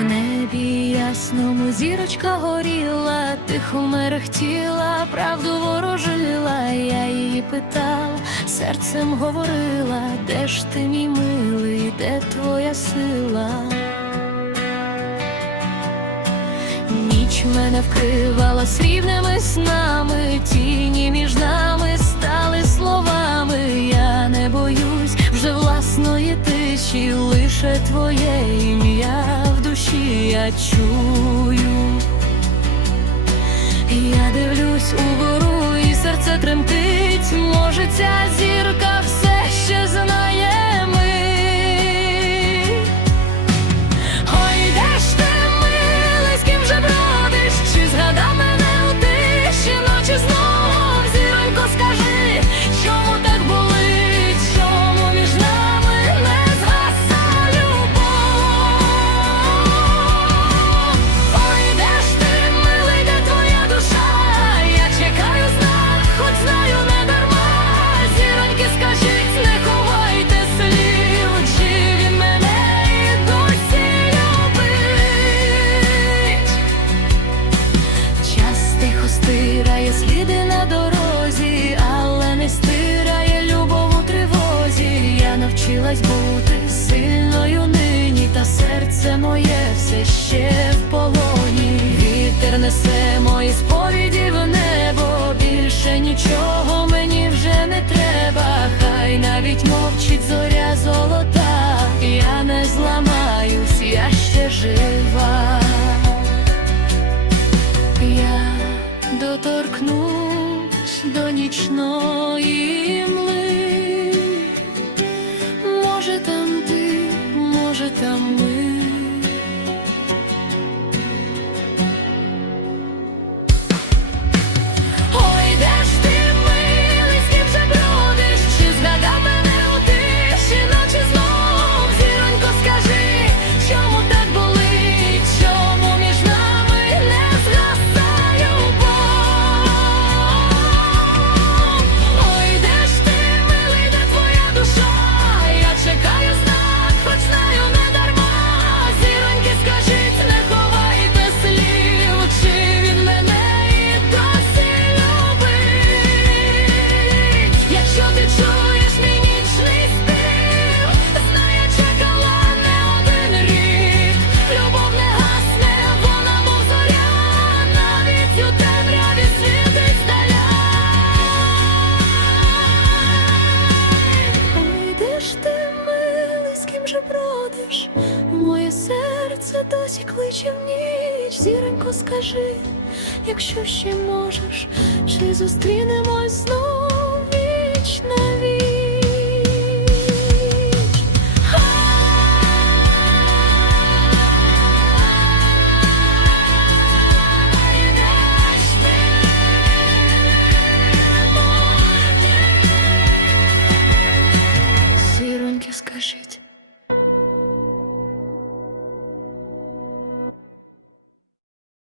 В небі ясному зірочка горіла, тихо мерехтіла, правду ворожила, я її питав, серцем говорила, де ж ти, мій милий, де твоя сила? Ніч мене вкривала срібними снами, тіні між нами стали словами. Я не боюсь вже власної тиші, лише твоє ім'я душі я чую. Я дивлюсь угору, і серце тремтить. Може, ця зірка навчилась бути сильною нині, та серце моє все ще в полоні. Вітер несе мої сповіді в небо. Більше нічого мені вже не треба. Хай навіть мовчить зоря золота. Я не зламаюсь, я ще жива. Я доторкнусь до нічної мли. Може серце досі кличе в ніч, зіронько скажи, якщо ще можеш, чи зустрінемось знов віч на віч Зіроньки скажіть.